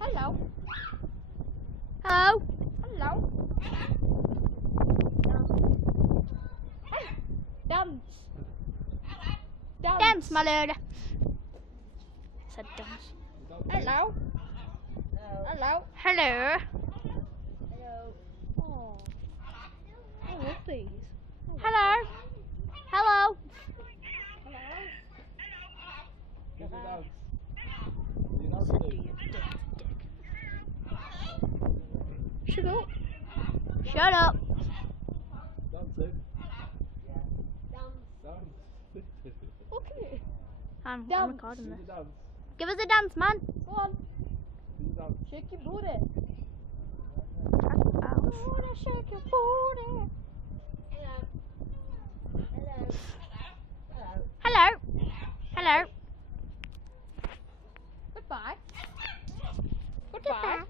Hello. Hello. Hello. Hey, dance. Dance, my lord. Said dance. Hello. Hello. Hello. Oh. I love these. Hello. Hello. Give me dance. You dance too. Shut up. Shut up. Dancing. Dance. Dance. Look at it. I'm Dance. recording Do this. the dance. Give us a dance, man. Go on. Do the dance. Shake your booty. Ow. Booty, shake your booty. Hello. Hello. Goodbye. Goodbye.